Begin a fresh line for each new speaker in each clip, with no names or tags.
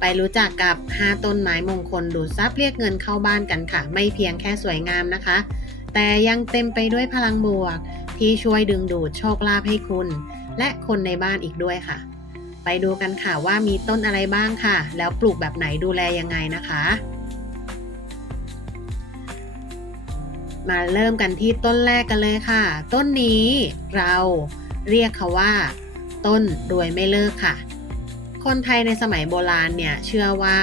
ไปรู้จักกับ 5 ต้นไม้มงคลดูดซับเรียกเงินเข้าบ้านกันค่ะ ไม่เพียงแค่สวยงามนะคะ แต่ยังเต็มไปด้วยพลังบวก ที่ช่วยดึงดูดโชคลาภให้คุณ และคนในบ้านอีกด้วยค่ะ ไปดูกันค่ะว่ามีต้นอะไรบ้างค่ะ แล้วปลูกแบบไหนดูแลยังไงนะคะ มาเริ่มกันที่ต้นแรกกันเลยค่ะ ต้นนี้เราเรียกเขาว่า ต้นรวยไม่เลิกค่ะ คนไทยในสมัยโบราณเนี่ยเชื่อว่า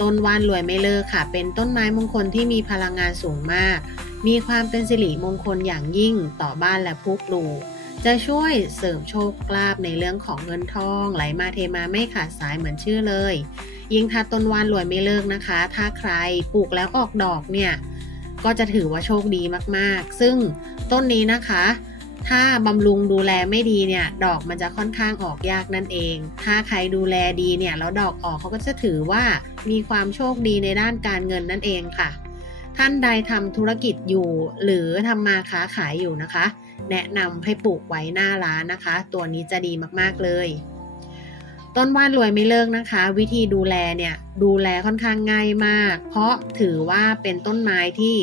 ต้นว่านรวยไม่เลิกค่ะ เป็นต้นไม้มงคลที่มีพลังงานสูงมาก มีความเป็นสิริมงคลอย่างยิ่งต่อบ้านและผู้ปลูกจะช่วยเสริมโชคลาภในเรื่องของเงินทอง ไหลมาเทมาไม่ขาดสายเหมือนชื่อเลย ยิ่งถ้าต้นว่านรวยไม่เลิกนะคะ ถ้าใครปลูกแล้วออกดอกเนี่ยก็จะถือว่าโชคดีมากๆ ซึ่งต้นนี้นะคะ ถ้าบำรุงดูแลไม่ดีเนี่ย ดอกมันจะค่อนข้างออกยากนั่นเอง ถ้าใครดูแลดีเนี่ยแล้วดอกออกเขาก็จะถือว่ามีความโชคดีในด้านการเงินนั่นเองค่ะ ท่านใดทำธุรกิจอยู่หรือทำมาค้าขายอยู่นะคะ แนะนำให้ปลูกไว้หน้าร้านนะคะ ตัวนี้จะดีมากๆเลยต้นว่านรวยไม่เลิกนะคะ วิธีดูแลเนี่ยดูแลค่อนข้างง่ายมาก เพราะถือว่าเป็นต้นไม้ที่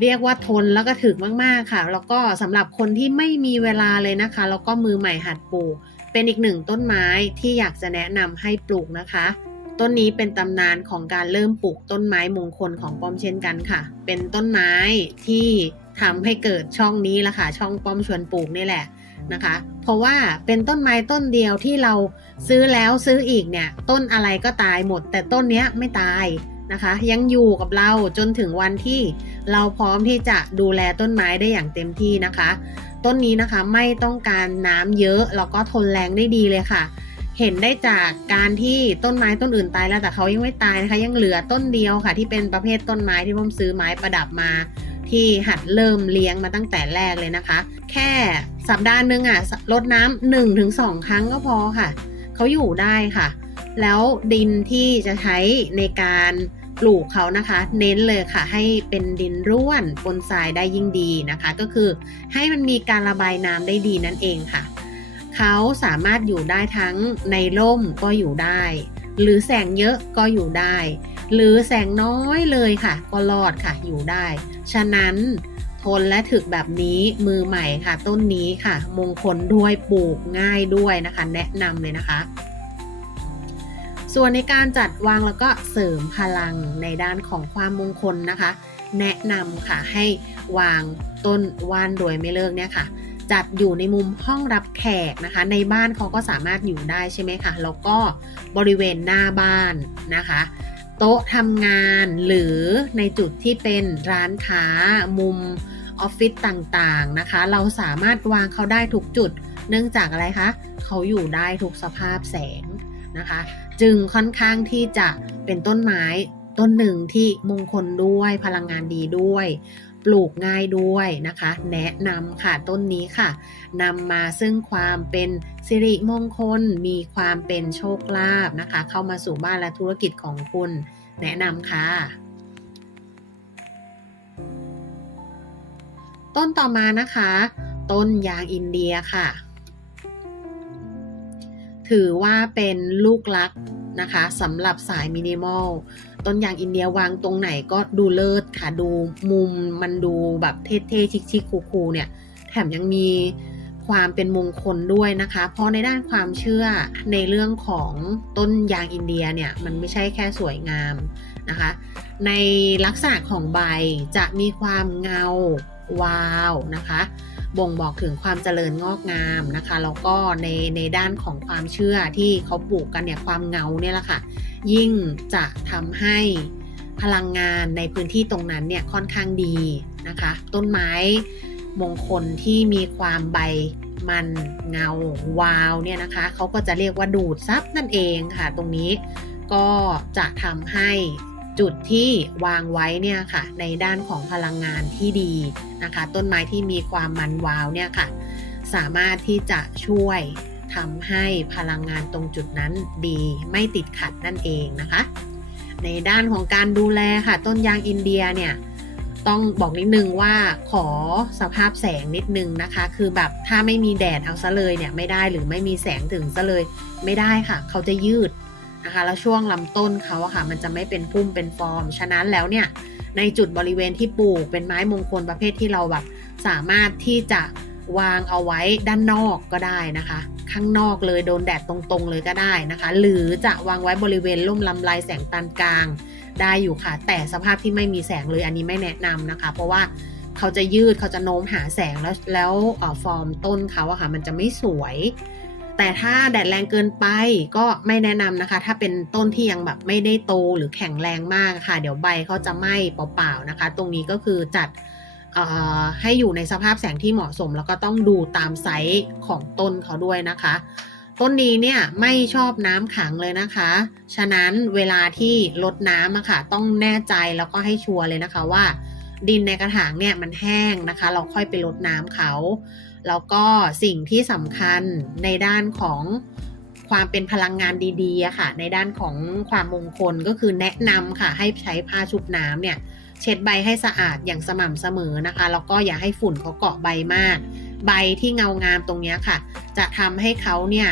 เรียกว่าทนแล้วก็ถึกมาก ๆ ค่ะ แล้วก็สำหรับคนที่ไม่มีเวลาเลยนะคะ แล้วก็มือใหม่หัดปลูก เป็นอีกหนึ่งต้นไม้ที่อยากจะแนะนำให้ปลูกนะคะ ต้นนี้เป็นตำนานของการเริ่มปลูกต้นไม้มงคลของป้อมเช่นกันค่ะ เป็นต้นไม้ที่ทำให้เกิดช่องนี้ละค่ะ ช่องป้อมชวนปลูกนี่แหละนะคะ เพราะว่าเป็นต้นไม้ต้นเดียวที่เราซื้อแล้วซื้ออีกเนี่ย ต้นอะไรก็ตายหมด แต่ต้นนี้ไม่ตาย นะคะ ยังอยู่กับเราจนถึงวันที่เราพร้อมที่จะดูแลต้นไม้ได้อย่างเต็มที่นะคะ ต้นนี้นะคะไม่ต้องการน้ำเยอะแล้วก็ทนแรงได้ดีเลยค่ะ เห็นได้จากการที่ต้นไม้ต้นอื่นตายแล้วแต่เขายังไม่ตายนะคะ ยังเหลือต้นเดียวค่ะ ที่เป็นประเภทต้นไม้ที่ผมซื้อไม้ประดับมาที่หัดเริ่มเลี้ยงมาตั้งแต่แรกเลยนะคะ แค่สัปดาห์หนึ่งอะรดน้ำหนึ่งถึงสองครั้งก็พอค่ะ เขาอยู่ได้ค่ะ แล้วดินที่จะใช้ในการ ปลูกเขานะคะ เน้นเลยค่ะ ให้เป็นดินร่วนปนทรายได้ยิ่งดีนะคะ ก็คือให้มันมีการระบายน้ำได้ดีนั่นเองค่ะ เขาสามารถอยู่ได้ทั้งในร่มก็อยู่ได้ หรือแสงเยอะก็อยู่ได้ หรือแสงน้อยเลยค่ะ ก็รอดค่ะอยู่ได้ ฉะนั้นทนและถึกแบบนี้มือใหม่ค่ะ ต้นนี้ค่ะ มงคลด้วยปลูกง่ายด้วยนะคะ แนะนำเลยนะคะ ส่วนในการจัดวางแล้วก็เสริมพลังในด้านของความมงคลนะคะ แนะนำค่ะให้วางต้นว่านรวยไม่เลิกเนี่ยค่ะ จัดอยู่ในมุมห้องรับแขกนะคะ ในบ้านเขาก็สามารถอยู่ได้ใช่ไหมคะแล้วก็บริเวณหน้าบ้านนะคะโต๊ะทำงานหรือในจุดที่เป็นร้านค้ามุมออฟฟิศต่างๆนะคะ เราสามารถวางเขาได้ทุกจุด เนื่องจากอะไรคะ เขาอยู่ได้ทุกสภาพแสง นะคะ จึงค่อนข้างที่จะเป็นต้นไม้ต้นหนึ่งที่มงคลด้วยพลังงานดีด้วย ปลูกง่ายด้วยนะคะ แนะนำค่ะต้นนี้ค่ะนำมาซึ่งความเป็นสิริมงคล มีความเป็นโชคลาภนะคะ เข้ามาสู่บ้านและธุรกิจของคุณ แนะนำค่ะ ต้นต่อมานะคะ ต้นยางอินเดียค่ะ ถือว่าเป็นลูกรักนะคะสำหรับสายมินิมอลต้นยางอินเดียวางตรงไหนก็ดูเลิศค่ะดูมุมมันดูแบบเท่ๆ ชิคๆคูลๆเนี่ย แถมยังมีความเป็นมงคลด้วยนะคะ เพราะในด้านความเชื่อในเรื่องของต้นยางอินเดียเนี่ย มันไม่ใช่แค่สวยงามนะคะ ในลักษณะของใบจะมีความเงาวาวนะคะ บ่งบอกถึงความเจริญงอกงามนะคะแล้วก็ในในด้านของความเชื่อที่เขาปลูกกันเนี่ยความเงาเนี่ยแหละค่ะ ยิ่งจะทำให้พลังงานในพื้นที่ตรงนั้นเนี่ยค่อนข้างดีนะคะ ต้นไม้มงคลที่มีความใบมันเงาวาวเนี่ยนะคะเขาก็จะเรียกว่าดูดซับนั่นเองค่ะ ตรงนี้ก็จะทำให้ จุดที่วางไว้เนี่ยค่ะ ในด้านของพลังงานที่ดีนะคะ ต้นไม้ที่มีความมันวาวเนี่ยค่ะ สามารถที่จะช่วยทำให้พลังงานตรงจุดนั้นดีไม่ติดขัดนั่นเองนะคะ ในด้านของการดูแลค่ะ ต้นยางอินเดียเนี่ยต้องบอกนิดนึงว่าขอสภาพแสงนิดนึงนะคะ คือแบบถ้าไม่มีแดดเอาซะเลยเนี่ยไม่ได้หรือไม่มีแสงถึงซะเลยไม่ได้ค่ะ เขาจะยืด นะคะแล้วช่วงลำต้นเขาอะค่ะมันจะไม่เป็นพุ่มเป็นฟอร์ม ฉะนั้นแล้วเนี่ยในจุดบริเวณที่ปลูกเป็นไม้มงคลประเภทที่เราแบบสามารถที่จะวางเอาไว้ด้านนอกก็ได้นะคะ ข้างนอกเลยโดนแดดตรงๆเลยก็ได้นะคะ หรือจะวางไว้บริเวณร่มลำไรแสงปานกลางได้อยู่ค่ะ แต่สภาพที่ไม่มีแสงเลยอันนี้ไม่แนะนำนะคะ เพราะว่าเขาจะยืดเขาจะโน้มหาแสงแล้วแล้วฟอร์มต้นเขาอะค่ะมันจะไม่สวย แต่ถ้าแดดแรงเกินไปก็ไม่แนะนำนะคะ ถ้าเป็นต้นที่ยังแบบไม่ได้โตหรือแข็งแรงมากค่ะ เดี๋ยวใบเขาจะไหม้เปล่าๆนะคะ ตรงนี้ก็คือจัดให้อยู่ในสภาพแสงที่เหมาะสม แล้วก็ต้องดูตามไซส์ของต้นเขาด้วยนะคะ ต้นนี้เนี่ยไม่ชอบน้ำขังเลยนะคะ ฉะนั้นเวลาที่ลดน้ำอะค่ะต้องแน่ใจแล้วก็ให้ชัวร์เลยนะคะว่า ดินในกระถางเนี่ยมันแห้งนะคะ เราค่อยไปลดน้ำเขา แล้วก็สิ่งที่สำคัญในด้านของความเป็นพลังงานดีๆค่ะ ในด้านของความมงคลก็คือแนะนำค่ะ ให้ใช้ผ้าชุบน้ำเนี่ยเช็ดใบให้สะอาดอย่างสม่ำเสมอนะคะ แล้วก็อย่าให้ฝุ่นเขาเกาะใบมาก ใบที่เงางามตรงนี้ค่ะ จะทำให้เขาเนี่ย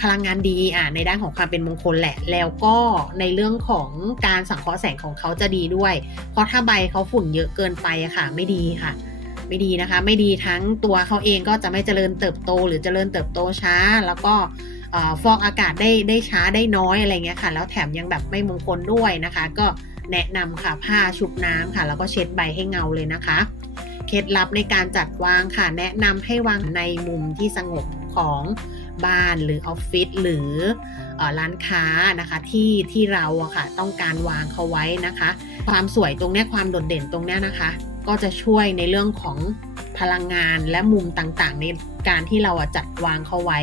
พลังงานดีอะในด้านของความเป็นมงคลแหละ แล้วก็ในเรื่องของการสังเคราะห์แสงของเขาจะดีด้วย เพราะถ้าใบเขาฝุ่นเยอะเกินไปอะค่ะ ไม่ดีค่ะ ไม่ดีนะคะ ไม่ดีทั้งตัวเขาเองก็จะไม่เจริญเติบโต หรือเจริญเติบโตช้า แล้วก็ฟอกอากาศได้ได้ช้าได้น้อยอะไรเงี้ยค่ะ แล้วแถมยังแบบไม่มงคลด้วยนะคะ ก็แนะนำค่ะผ้าชุบน้ำค่ะ แล้วก็เช็ดใบให้เงาเลยนะคะ เคล็ดลับในการจัดวางค่ะ แนะนำให้วางในมุมที่สงบของบ้านหรือออฟฟิศหรือร้านค้านะคะที่ที่เราอะค่ะต้องการวางเขาไว้นะคะ ความสวยตรงนี้ความโดดเด่นตรงนี้นะคะ ก็จะช่วยในเรื่องของพลังงานและมุมต่างๆ ในการที่เราจัดวางเขาไว้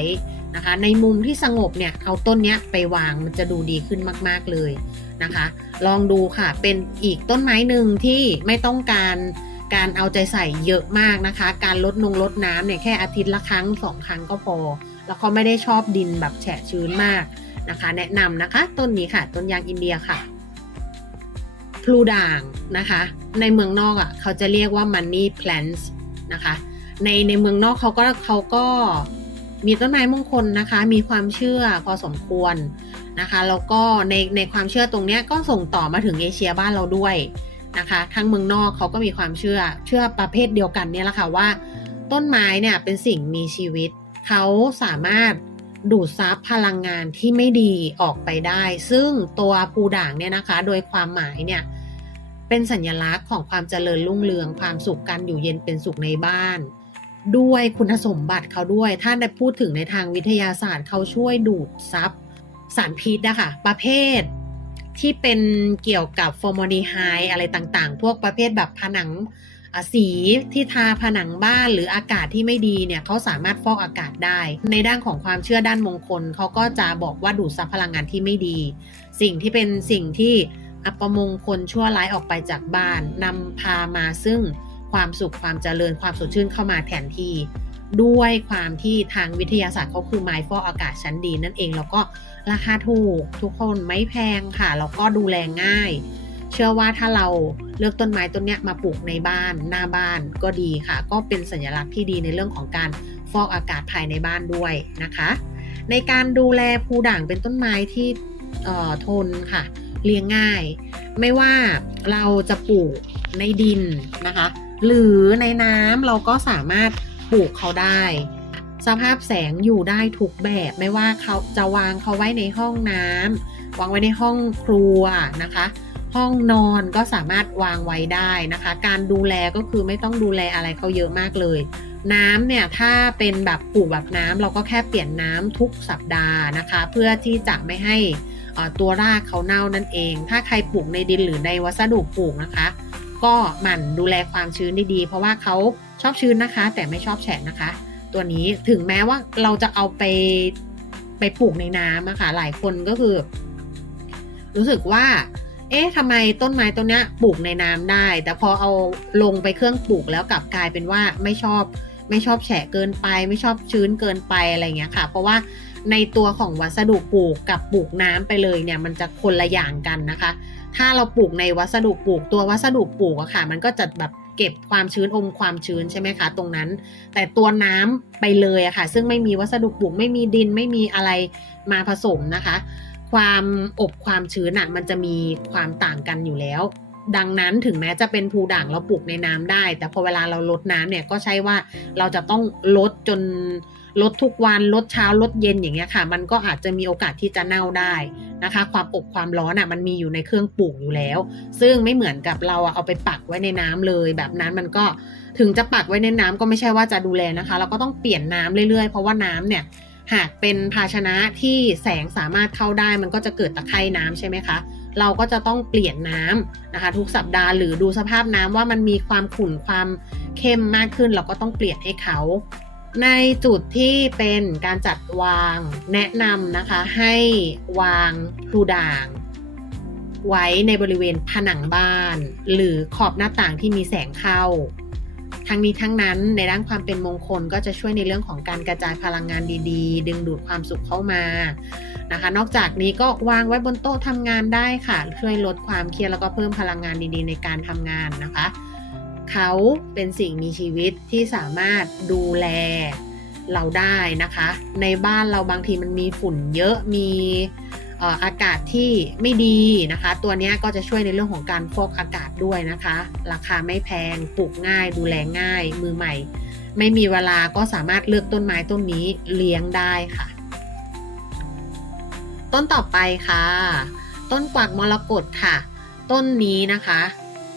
นะคะ ในมุมที่สงบเนี่ยเอาต้นเนี้ยไปวางมันจะดูดีขึ้นมาก ๆเลยนะคะ ลองดูค่ะเป็นอีกต้นไม้หนึ่งที่ไม่ต้องการการเอาใจใส่เยอะมากนะคะ การลดนงลดน้ำเนี่ยแค่อาทิตย์ละครั้งสองครั้งก็พอ แล้วเขาไม่ได้ชอบดินแบบแฉะชื้นมากนะคะ แนะนำนะคะ ต้นนี้ค่ะ ต้นยางอินเดียค่ะ พลูด่างนะคะ ในเมืองนอกอะเขาจะเรียกว่า money plants นะคะ ในในเมืองนอกเขาก็เขาก็มีต้นไม้มงคลนะคะ มีความเชื่อพอสมควรนะคะ แล้วก็ในในความเชื่อตรงเนี้ยก็ส่งต่อมาถึงเอเชียบ้านเราด้วยนะคะทั้งเมืองนอกเขาก็มีความเชื่อเชื่อประเภทเดียวกันเนี่ยแหละค่ะว่า ต้นไม้เนี่ยเป็นสิ่งมีชีวิต เขาสามารถดูดซับพลังงานที่ไม่ดีออกไปได้ ซึ่งตัวภูด่างเนี่ยนะคะ โดยความหมายเนี่ย เป็นสัญลักษณ์ของความเจริญรุ่งเรืองความสุขการอยู่เย็นเป็นสุขในบ้าน ด้วยคุณสมบัติเขาด้วย ถ้าได้พูดถึงในทางวิทยาศาสตร์เขาช่วยดูดซับสารพิษนะคะประเภทที่เป็นเกี่ยวกับฟอร์มอลดีไฮอะไรต่างๆ พวกประเภทแบบผนังสีที่ทาผนังบ้านหรืออากาศที่ไม่ดีเนี่ยเขาสามารถฟอกอากาศได้ ในด้านของความเชื่อด้านมงคลเขาก็จะบอกว่าดูดซับพลังงานที่ไม่ดี สิ่งที่เป็นสิ่งที่ อัปมงคลชั่วร้ายออกไปจากบ้านนำพามาซึ่งความสุขความเจริญความสดชื่นเข้ามาแทนที่ ด้วยความที่ทางวิทยาศาสตร์เขาคือไม้ฟอกอากาศชั้นดีนั่นเองแล้วก็ราคาถูกทุกคนไม่แพงค่ะแล้วก็ดูแลง่าย เชื่อว่าถ้าเราเลือกต้นไม้ต้นนี้มาปลูกในบ้านหน้าบ้านก็ดีค่ะ ก็เป็นสัญลักษณ์ที่ดีในเรื่องของการฟอกอากาศภายในบ้านด้วยนะคะ ในการดูแลภูด่างเป็นต้นไม้ที่ทนค่ะ เลี้ยงง่าย ไม่ว่าเราจะปลูกในดินนะคะ หรือในน้ำเราก็สามารถปลูกเขาได้ สภาพแสงอยู่ได้ทุกแบบไม่ว่าเขาจะวางเขาไว้ในห้องน้ำวางไว้ในห้องครัวนะคะ ห้องนอนก็สามารถวางไว้ได้นะคะ การดูแลก็คือไม่ต้องดูแลอะไรเขาเยอะมากเลยน้ำเนี่ยถ้าเป็นแบบปลูกแบบน้ำเราก็แค่เปลี่ยนน้ำทุกสัปดาห์นะคะ เพื่อที่จะไม่ให้ ตัวรากเขาเน่านั่นเอง ถ้าใครปลูกในดินหรือในวัสดุปลูกนะคะ ก็หมั่นดูแลความชื้นดีๆ เพราะว่าเขาชอบชื้นนะคะ แต่ไม่ชอบแฉะนะคะ ตัวนี้ถึงแม้ว่าเราจะเอาไปไปปลูกในน้ำอะค่ะหลายคนก็คือ รู้สึกว่า เอ๊ะทำไมต้นไม้ต้นนี้ปลูกในน้ำได้ แต่พอเอาลงไปเครื่องปลูกแล้วกลับกลายเป็นว่าไม่ชอบไม่ชอบแฉะเกินไป ไม่ชอบชื้นเกินไปอะไรเงี้ยค่ะ เพราะว่า ในตัวของวัสดุปลูกกับปลูกน้ำไปเลยเนี่ยมันจะคนละอย่างกันนะคะ ถ้าเราปลูกในวัสดุปลูกตัววัสดุปลูกอะค่ะ มันก็จะแบบเก็บความชื้นอมความชื้นใช่ไหมคะ ตรงนั้น แต่ตัวน้ำไปเลยอะค่ะ ซึ่งไม่มีวัสดุปลูกไม่มีดินไม่มีอะไรมาผสมนะคะ ความอบความชื้นอะมันจะมีความต่างกันอยู่แล้วดังนั้นถึงแม้จะเป็นภูด่างเราปลูกในน้ำได้ แต่พอเวลาเราลดน้ำเนี่ยก็ใช่ว่าเราจะต้องลดจน ลดทุกวันลดเช้าลดเย็นอย่างเงี้ยค่ะ มันก็อาจจะมีโอกาสที่จะเน่าได้นะคะ ความอบความร้อนอะมันมีอยู่ในเครื่องปลูกอยู่แล้ว ซึ่งไม่เหมือนกับเราอะเอาไปปักไว้ในน้ำเลย แบบนั้นมันก็ถึงจะปักไว้ในน้ำก็ไม่ใช่ว่าจะดูแลนะคะเราก็ต้องเปลี่ยนน้ำเรื่อยๆ เพราะว่าน้ำเนี่ยหากเป็นภาชนะที่แสงสามารถเข้าได้ มันก็จะเกิดตะไคร่น้ำใช่ไหมคะเราก็จะต้องเปลี่ยนน้ำนะคะ ทุกสัปดาห์หรือดูสภาพน้ำว่ามันมีความขุ่นความเข้มมากขึ้น เราก็ต้องเปลี่ยนให้เขา ในจุดที่เป็นการจัดวางแนะนำนะคะให้วางพลูด่าง ไว้ในบริเวณผนังบ้าน หรือขอบหน้าต่างที่มีแสงเข้า ทั้งนี้ทั้งนั้นในด้านความเป็นมงคลก็จะช่วยในเรื่องของการกระจายพลังงานดีๆ ดึงดูดความสุขเข้ามานะคะ นอกจากนี้ก็วางไว้บนโต๊ะทำงานได้ค่ะ ช่วยลดความเครียดแล้วก็เพิ่มพลังงานดีๆ ในการทำงานนะคะ เขาเป็นสิ่งมีชีวิตที่สามารถดูแลเราได้นะคะ ในบ้านเราบางทีมันมีฝุ่นเยอะมีอากาศที่ไม่ดีนะคะ ตัวนี้ก็จะช่วยในเรื่องของการฟอกอากาศด้วยนะคะ ราคาไม่แพงปลูกง่ายดูแลง่าย มือใหม่ ไม่มีเวลาก็สามารถเลือกต้นไม้ต้นนี้เลี้ยงได้ค่ะ ต้นต่อไปค่ะ ต้นกวักมรกตค่ะ ต้นนี้นะคะ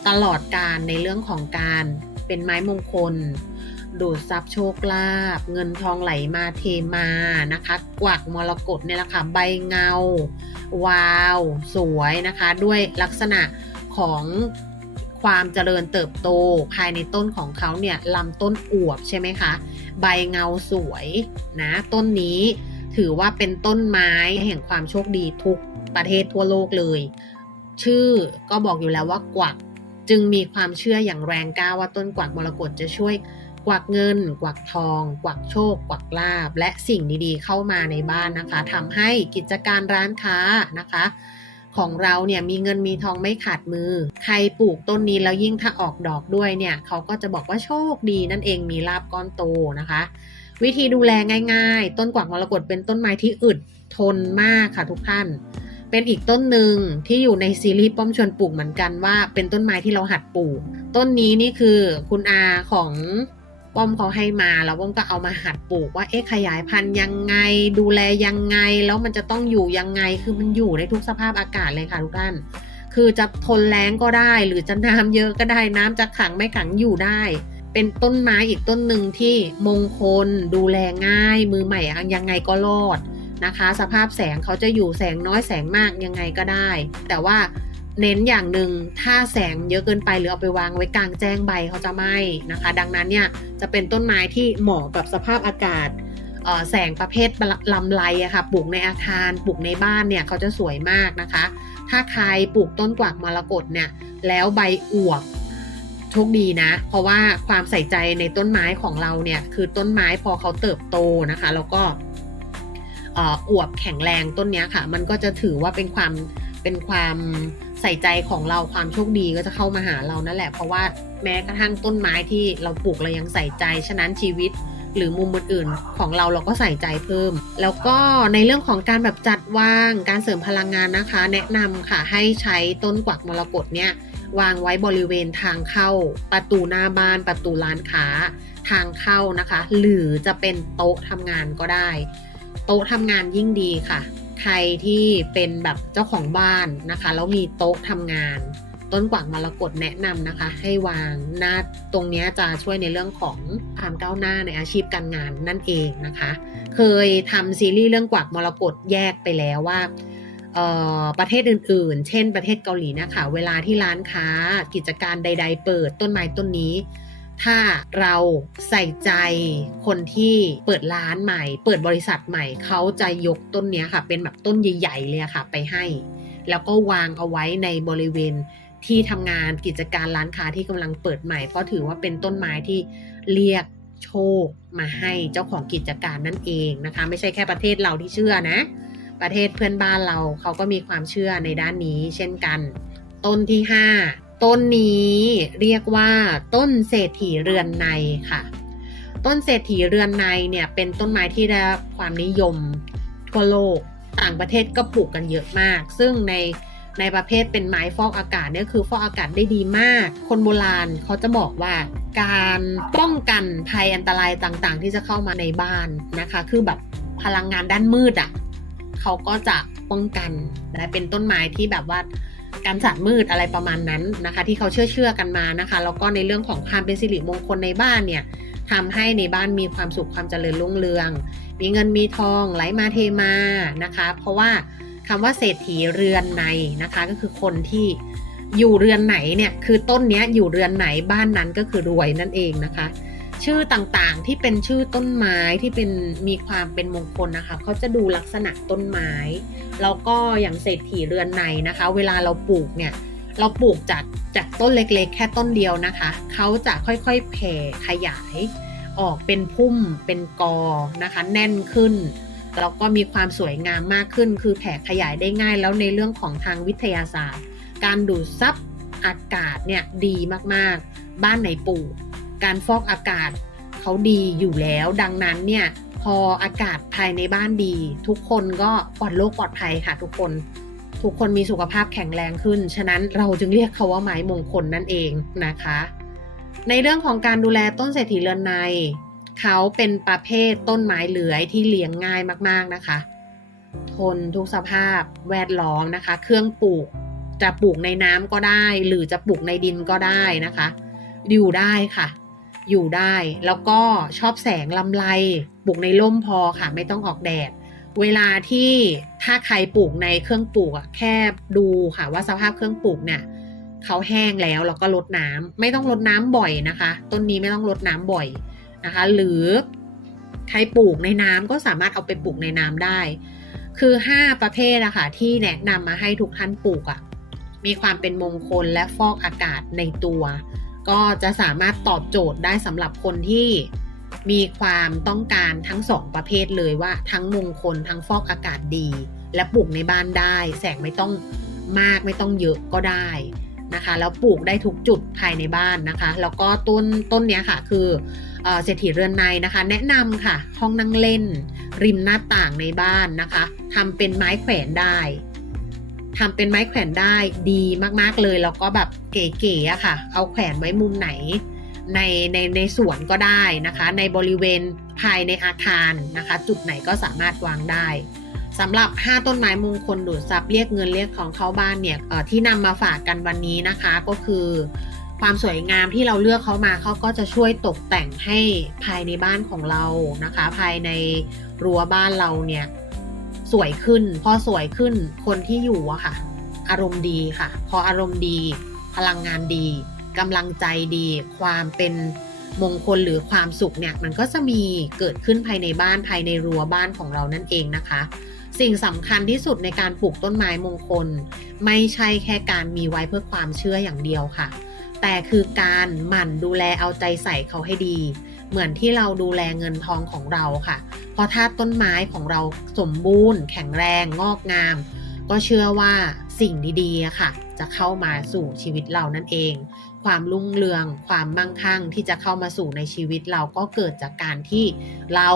ตลอดการในเรื่องของการเป็นไม้มงคล ดูดซับโชคลาภเงินทองไหลมาเทมานะคะ กวักมรกตเนี่ยแหละค่ะใบเงา วาว สวยนะคะ ด้วยลักษณะของความเจริญเติบโตภายในต้นของเขาเนี่ยลำต้นอวบใช่ไหมคะ ใบเงาสวยนะต้นนี้ถือว่าเป็นต้นไม้แห่งความโชคดีทุกประเทศทั่วโลกเลย ชื่อก็บอกอยู่แล้วว่ากวัก จึงมีความเชื่ออย่างแรงกล้าว่าต้นกวักมรกตจะช่วยกวักเงิน กวักทอง กวักโชค กวักลาบ และสิ่งดีๆ เข้ามาในบ้านนะคะทำให้กิจการร้านค้านะคะ ของเราเนี่ยมีเงินมีทองไม่ขาดมือ ใครปลูกต้นนี้แล้วยิ่งถ้าออกดอกด้วยเนี่ยเขาก็จะบอกว่าโชคดีนั่นเองมีลาบก้อนโตนะคะ วิธีดูแลง่าย ๆ ต้นกวักมรกตเป็นต้นไม้ที่อึดทนมากค่ะทุกท่าน เป็นอีกต้นหนึ่งที่อยู่ในซีรีส์ป้อมชวนปลูกเหมือนกันว่า เป็นต้นไม้ที่เราหัดปลูก ต้นนี้นี่คือคุณอาของป้อมเขาให้มาแล้วป้อมก็เอามาหัดปลูกว่าเอ๊ะขยายพันธุ์ยังไง ดูแลยังไง แล้วมันจะต้องอยู่ยังไงคือมันอยู่ในทุกสภาพอากาศเลยค่ะทุกท่าน คือจะทนแล้งก็ได้ หรือจะน้ำเยอะก็ได้น้ำจะขังไม่ขังอยู่ได้ เป็นต้นไม้อีกต้นหนึ่งที่มงคล ดูแลง่าย มือใหม่ยังไงก็รอด นะคะ สภาพแสงเขาจะอยู่แสงน้อยแสงมากยังไงก็ได้ แต่ว่าเน้นอย่างหนึ่งถ้าแสงเยอะเกินไปหรือเอาไปวางไว้กลางแจ้งใบเขาจะไหม้นะคะ ดังนั้นเนี่ยจะเป็นต้นไม้ที่เหมาะกับสภาพอากาศแสงประเภทลำไรอะค่ะปลูกในอาคารปลูกในบ้านเนี่ยเขาจะสวยมากนะคะ ถ้าใครปลูกต้นกวักมรกตเนี่ยแล้วใบอวบโชคดีนะ เพราะว่าความใส่ใจในต้นไม้ของเราเนี่ยคือต้นไม้พอเขาเติบโตนะคะ แล้วก็ อวบแข็งแรงต้นนี้ค่ะ มันก็จะถือว่าเป็นความเป็นความใส่ใจของเราความโชคดีก็จะเข้ามาหาเรานั่นแหละ เพราะว่าแม้กระทั่งต้นไม้ที่เราปลูกเรายังใส่ใจ ฉะนั้นชีวิตหรือมุมอื่นๆของเราเราก็ใส่ใจเพิ่ม แล้วก็ในเรื่องของการแบบจัดวางการเสริมพลังงานนะคะ แนะนำค่ะให้ใช้ต้นกวักมรกตเนี่ยวางไว้บริเวณทางเข้า ประตูหน้าบ้านประตูร้านค้า ทางเข้านะคะ หรือจะเป็นโต๊ะทำงานก็ได้ โต๊ะทำงานยิ่งดีค่ะ ใครที่เป็นแบบเจ้าของบ้านนะคะแล้วมีโต๊ะทำงาน ต้นกวักมรกตแนะนำนะคะ ให้วางหน้าตรงนี้จะช่วยในเรื่องของความก้าวหน้าในอาชีพการงานนั่นเองนะคะ เคยทำซีรีส์เรื่องกวักมรกตแยกไปแล้วว่าประเทศอื่นๆ เช่นประเทศเกาหลีนะคะ เวลาที่ร้านค้ากิจการใด ๆ เปิดต้นไม้ต้นนี้ ถ้าเราใส่ใจคนที่เปิดร้านใหม่ เปิดบริษัทใหม่เขาจะยกต้นเนี้ยค่ะ เป็นแบบต้นใหญ่ ๆ เลยอะค่ะ ไปให้ แล้วก็วางเอาไว้ในบริเวณที่ทำงานกิจการร้านค้าที่กำลังเปิดใหม่ เพราะถือว่าเป็นต้นไม้ที่เรียกโชคมาให้เจ้าของกิจการนั่นเองนะคะ ไม่ใช่แค่ประเทศเราที่เชื่อนะ ประเทศเพื่อนบ้านเราเขาก็มีความเชื่อในด้านนี้ เช่นกัน ต้นที่ 5 ต้นนี้เรียกว่าต้นเศรษฐีเรือนในค่ะ ต้นเศรษฐีเรือนในเนี่ยเป็นต้นไม้ที่ได้รับความนิยมทั่วโลกต่างประเทศก็ปลูกกันเยอะมาก ซึ่งในในประเภทเป็นไม้ฟอกอากาศเนี่ยคือฟอกอากาศได้ดีมาก คนโบราณเขาจะบอกว่าการป้องกันภัยอันตรายต่างๆ ที่จะเข้ามาในบ้านนะคะ คือแบบพลังงานด้านมืดอะ่ะเขาก็จะป้องกันนะเป็นต้นไม้ที่แบบว่า การสัตว์มืดอะไรประมาณนั้นนะคะ ที่เขาเชื่อเชื่อกันมานะคะ แล้วก็ในเรื่องของความเป็นสิริมงคลในบ้านเนี่ยทำให้ในบ้านมีความสุขความเจริญรุ่งเรือง มีเงินมีทองไหลมาเทมานะคะ เพราะว่าคำว่าเศรษฐีเรือนในนะคะ ก็คือคนที่อยู่เรือนไหนเนี่ยคือต้นเนี้ยอยู่เรือนไหนบ้านนั้นก็คือรวยนั่นเองนะคะ ชื่อต่างๆที่เป็นชื่อต้นไม้ที่เป็นมีความเป็นมงคลนะคะเขาจะดูลักษณะต้นไม้แล้วก็อย่างเศรษฐีเรือนในนะคะ เวลาเราปลูกเนี่ยเราปลูกจากจากต้นเล็กๆ แค่ต้นเดียวนะคะเขาจะค่อยๆแผ่ขยายออกเป็นพุ่มเป็นกอนะคะ แน่นขึ้นแล้วก็มีความสวยงามมากขึ้น คือแผ่ขยายได้ง่าย แล้วในเรื่องของทางวิทยาศาสตร์ การดูดซับอากาศเนี่ยดีมากๆ บ้านไหนปลูก การฟอกอากาศเขาดีอยู่แล้ว ดังนั้นเนี่ยพออากาศภายในบ้านดี ทุกคนก็ปลอดโรคปลอดภัยค่ะ ทุกคนทุกคนมีสุขภาพแข็งแรงขึ้น ฉะนั้นเราจึงเรียกเขาว่าไม้มงคลนั่นเองนะคะ ในเรื่องของการดูแลต้นเศรษฐีเรือนใน เขาเป็นประเภทต้นไม้เลื้อยที่เลี้ยงง่ายมากๆนะคะ ทนทุกสภาพแวดล้อมนะคะ เครื่องปลูกจะปลูกในน้ำก็ได้ หรือจะปลูกในดินก็ได้นะคะ อยู่ได้ค่ะ อยู่ได้ แล้วก็ชอบแสงลำไรปลูกในร่มพอค่ะ ไม่ต้องออกแดด เวลาที่ถ้าใครปลูกในเครื่องปลูกแค่ดูค่ะว่าสภาพเครื่องปลูกเนี่ยเขาแห้งแล้วแล้วก็ลดน้ำไม่ต้องลดน้ำบ่อยนะคะ ต้นนี้ไม่ต้องลดน้ำบ่อยนะคะ หรือใครปลูกในน้ำก็สามารถเอาไปปลูกในน้ำได้ คือ 5 ประเภทอะค่ะที่แนะนำมาให้ทุกท่านปลูกอะมีความเป็นมงคลและฟอกอากาศในตัว ก็จะสามารถตอบโจทย์ได้สำหรับคนที่มีความต้องการทั้งสองประเภทเลยว่า ทั้งมงคลทั้งฟอกอากาศดี และปลูกในบ้านได้ แสงไม่ต้องมากไม่ต้องเยอะก็ได้นะคะแล้วปลูกได้ทุกจุดภายในบ้านนะคะ แล้วก็ต้นต้นเนี้ยค่ะ คือเอ่อเศรษฐีเรือนในนะคะ แนะนำค่ะห้องนั่งเล่น ริมหน้าต่างในบ้านนะคะทำเป็นไม้แขวนได้ ทำเป็นไม้แขวนได้ดีมากๆเลย แล้วก็แบบเก๋ๆอะค่ะ เอาแขวนไว้มุมไหน ในในในสวนก็ได้นะคะ ในบริเวณภายในอาคารนะคะ จุดไหนก็สามารถวางได้สำหรับ 5 ต้นไม้มงคลดูดซับเรียกเงินเรียกของเข้าบ้านเนี่ยที่นำมาฝากกันวันนี้นะคะก็คือ ความสวยงามที่เราเลือกเขามาเขาก็จะช่วยตกแต่งให้ภายในบ้านของเรานะคะ ภายในรั้วบ้านเราเนี่ย สวยขึ้น พอสวยขึ้นคนที่อยู่อะค่ะ อารมณ์ดีค่ะ พออารมณ์ดี พลังงานดีกำลังใจดี ความเป็นมงคลหรือความสุขเนี่ยมันก็จะมีเกิดขึ้นภายในบ้านภายในรั้วบ้านของเรานั่นเองนะคะ สิ่งสำคัญที่สุดในการปลูกต้นไม้มงคล ไม่ใช่แค่การมีไว้เพื่อความเชื่ออย่างเดียวค่ะ แต่คือการหมั่นดูแลเอาใจใส่เขาให้ดี เหมือนที่เราดูแลเงินทองของเราค่ะ เพราะถ้าต้นไม้ของเราสมบูรณ์ แข็งแรงงอกงาม ก็เชื่อว่าสิ่งดีๆค่ะ จะเข้ามาสู่ชีวิตเรานั่นเอง ความรุ่งเรือง ความมั่งคั่งที่จะเข้ามาสู่ในชีวิตเราก็เกิดจากการที่เรา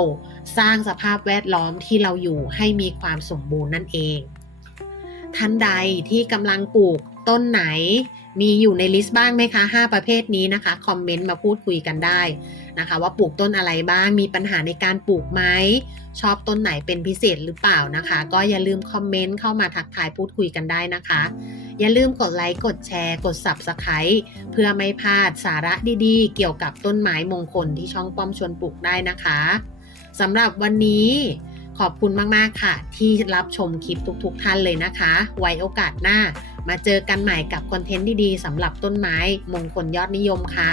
สร้างสภาพแวดล้อมที่เราอยู่ให้มีความสมบูรณ์นั่นเอง ท่านใดที่กำลังปลูกต้นไหน มีอยู่ในลิสต์บ้างไหมคะ 5 ประเภทนี้นะคะ คอมเมนต์มาพูดคุยกันได้นะคะ ว่าปลูกต้นอะไรบ้าง มีปัญหาในการปลูกไหม ชอบต้นไหนเป็นพิเศษหรือเปล่านะคะ ก็อย่าลืมคอมเมนต์เข้ามาทักทายพูดคุยกันได้นะคะ อย่าลืมกดไลค์ กดแชร์ กด Subscribe เพื่อไม่พลาดสาระดีๆ เกี่ยวกับต้นไม้มงคลที่ช่องป้อมชวนปลูกได้นะคะสำหรับวันนี้ขอบคุณมาก ๆ ค่ะ ที่รับชมคลิปทุก ๆ ท่านเลยนะคะ ไว้โอกาสหน้า มาเจอกันใหม่กับคอนเทนต์ดีๆสำหรับต้นไม้มงคลยอดนิยมค่ะ